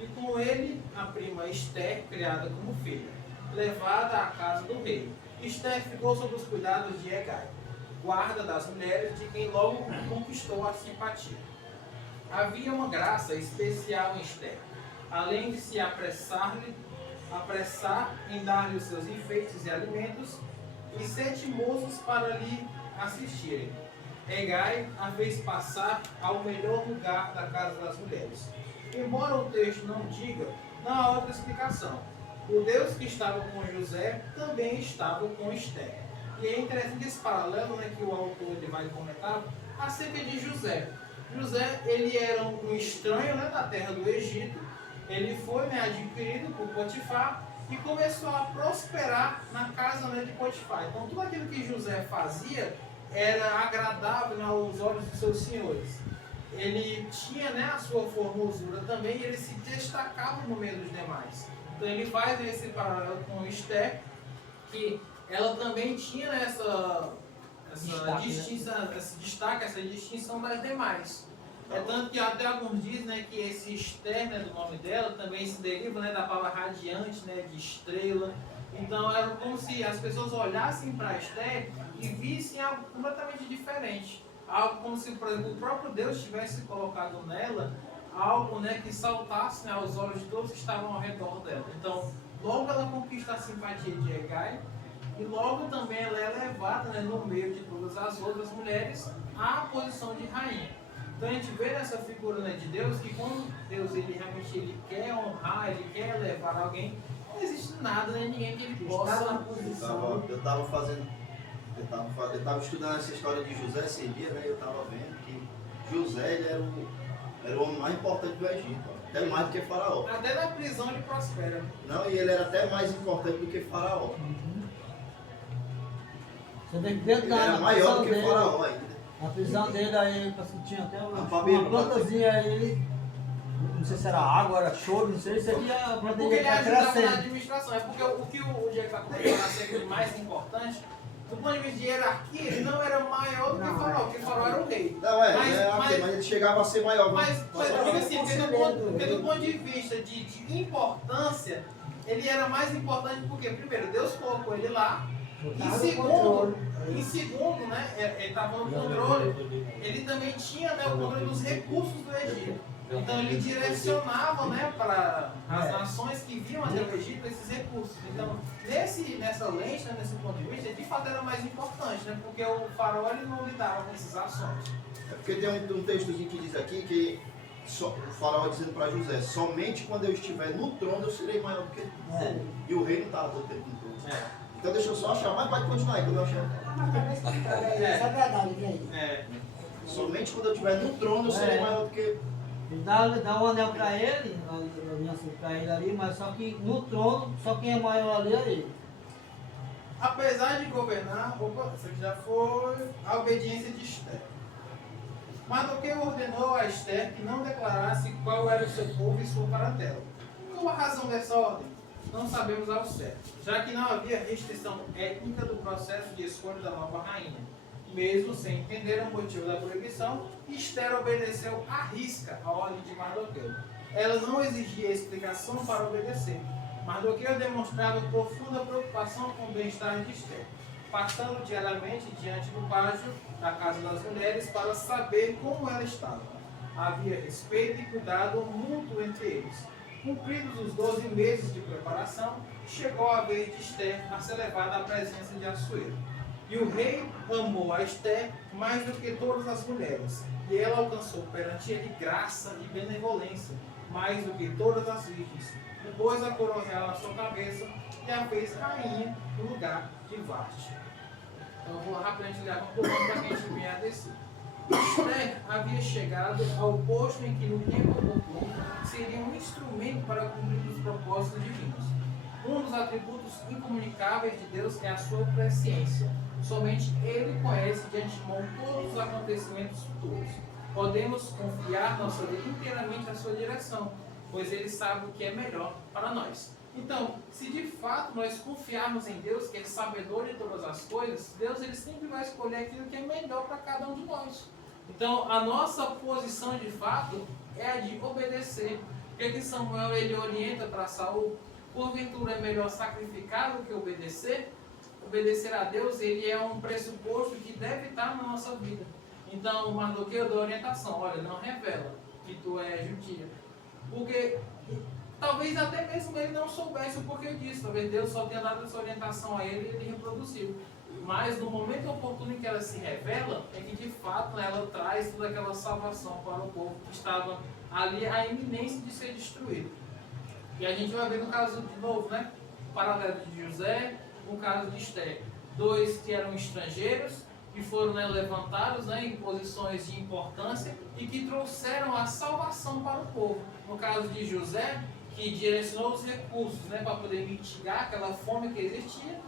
e com ele a prima Esther, criada como filha, levada à casa do rei. Esther ficou sob os cuidados de Hegai, guarda das mulheres, de quem logo conquistou a simpatia. Havia uma graça especial em Esther, além de se apressar em dar-lhe os seus enfeites e alimentos, e 7 moços para lhe assistirem. Hegai a fez passar ao melhor lugar da casa das mulheres. Embora o texto não diga, não há outra explicação. O Deus que estava com José também estava com Esther. E é interessante esse paralelo, né, que o autor ele vai comentar acerca de José. José, ele era um estranho, né, da terra do Egito. Ele foi, né, adquirido por Potifar e começou a prosperar na casa, né, de Potifar. Então tudo aquilo que José fazia era agradável, né, aos olhos dos seus senhores. Ele tinha, né, a sua formosura também e ele se destacava no meio dos demais. Então ele faz esse paralelo com Esther, que ela também tinha, né, essa distinção das demais. É tanto que até alguns dizem, né, que esse Esther, né, do nome dela também se deriva, né, da palavra radiante, né, de estrela. Então era como se as pessoas olhassem para Esther e vissem algo completamente diferente. Algo como se, por exemplo, o próprio Deus tivesse colocado nela algo, né, que saltasse, né, aos olhos de todos que estavam ao redor dela. Então, logo ela conquista a simpatia de Hegai e logo também ela é levada, né, no meio de todas as outras mulheres à posição de rainha. Então a gente vê nessa figura, né, de Deus que quando Deus ele realmente ele quer honrar, ele quer elevar alguém, não existe nada, né, ninguém que ele possa... Eu estava estudando essa história de José esse dia, né? Eu estava vendo que José ele era o homem mais importante do Egito, até mais do que Faraó. Até na prisão ele prospera. Não, e ele era até mais importante do que Faraó. Você tem que ver Ele era maior do que Faraó ainda. A prisão dele aí, tinha até uma Fabiana, plantazinha aí, não sei se era água, era choro, não sei, isso aqui a Porque plantazinha ele está ajudava na crescendo. administração. É porque o que o Diego está colocando acerca de mais importante, do ponto de vista de hierarquia, ele não era maior do que Faraó, porque Faraó era o rei. Não, mas ele chegava a ser maior. Mas eu digo assim, porque do ponto de vista de importância, ele era mais importante porque, primeiro, Deus colocou ele lá, em segundo, né, ele estava no controle, ele também tinha, né, o controle dos recursos do Egito. Então ele direcionava, né, para as nações que vinham até o Egito esses recursos. Então, nessa lente, né, nesse ponto de vista, de fato era mais importante, né, porque o faraó ele não lidava com essas ações. É porque tem um textozinho que diz aqui que o faraó dizendo para José, somente quando eu estiver no trono eu serei maior do que ele. E o rei não estava todo tempo no trono. Então deixa eu só achar, mas pode continuar aí que eu vou achar. Isso é verdade, e aí? Somente quando eu estiver no trono eu serei maior do que ele. Dá um anel pra ele, uma aliança pra ele ali, mas só que no trono, só quem é maior ali é ele. Apesar de governar, isso aqui já foi a obediência de Esther. Mardoqueu ordenou a Esther que não declarasse qual era o seu povo e sua parentela. Qual a razão dessa ordem? Não sabemos ao certo, já que não havia restrição étnica do processo de escolha da nova rainha. Mesmo sem entender o motivo da proibição, Esther obedeceu à risca a ordem de Mardoqueu. Ela não exigia explicação para obedecer. Mardoqueu demonstrava profunda preocupação com o bem-estar de Esther, passando diariamente diante do pátio da casa das mulheres para saber como ela estava. Havia respeito e cuidado mútuo entre eles. Cumpridos os 12 meses de preparação, chegou a vez de Esther a ser levada à presença de Assuero. E o rei amou a Esther mais do que todas as mulheres, e ela alcançou perante ele graça e benevolência, mais do que todas as virgens. Depois a coroa real na sua cabeça e a fez rainha no lugar de Vasti. Então eu vou rapidamente olhar um pouquinho para que a gente venha a descer. Esther havia chegado ao posto em que no tempo oportuno seria um instrumento para cumprir os propósitos divinos. Um dos atributos incomunicáveis de Deus é a sua presciência. Somente Ele conhece de antemão todos os acontecimentos futuros. Podemos confiar nossa vida inteiramente à sua direção, pois Ele sabe o que é melhor para nós. Então, se de fato nós confiarmos em Deus, que é sabedor de todas as coisas, Deus ele sempre vai escolher aquilo que é melhor para cada um de nós. Então, a nossa posição de fato é a de obedecer, que Samuel ele orienta para Saul? Porventura é melhor sacrificar do que obedecer? Obedecer a Deus, ele é um pressuposto que deve estar na nossa vida. Então, Mardoqueu dá orientação, olha, não revela que tu é judia. Porque talvez até mesmo ele não soubesse o porquê disso. Talvez Deus só tenha dado essa orientação a ele e ele reproduziu. Mas no momento oportuno em que ela se revela, é que de fato ela traz toda aquela salvação para o povo que estava ali à iminência de ser destruído. E a gente vai ver no caso de novo, né? O paralelo de José, o caso de Esther. Dois que eram estrangeiros, que foram, né, levantados, né, em posições de importância e que trouxeram a salvação para o povo. No caso de José, que direcionou os recursos, né, para poder mitigar aquela fome que existia,